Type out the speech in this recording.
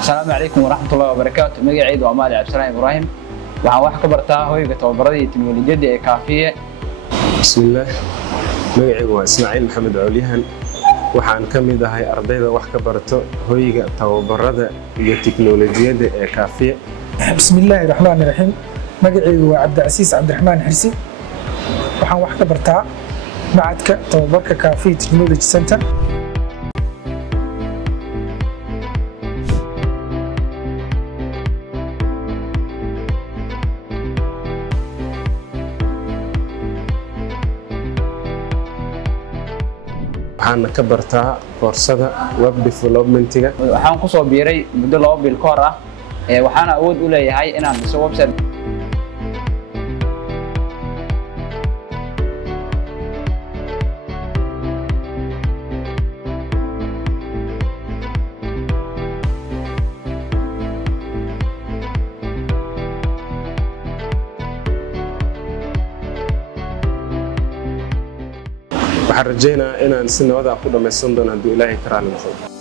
السلام عليكم ورحمة الله وبركاته. مقعد وأمالي عبد السلام إبراهيم. waxaan wax ka bartaa hoyga tababarada iyo tiknoolajiyada ee Kaafiye. Bismillah. Magacaygu waa Ismaaciil Maxamed Cawliyahan. Waxaan ka mid ahay ardayda wax ka barto hoyga tababarada iyo tiknoolajiyada ee Kaafiye. Bismillahir Rahmanir Rahim. Magacaygu waa Cabdicasiis Cabdiraxmaan Xirsi. Waxaan wax ka bartaa macadka tababarka Kaafiye Technology Center. waxaan ka bartaa koorsada web development-ga. Waxaan ku soo biiray muddo 2 bil ka hor ah waxaana awood u leeyahay inaan dhiso website. waxaan rajaynayaa inaan si nabad ah ku dhameysan doono haddii Ilaahay ka raali noqdo.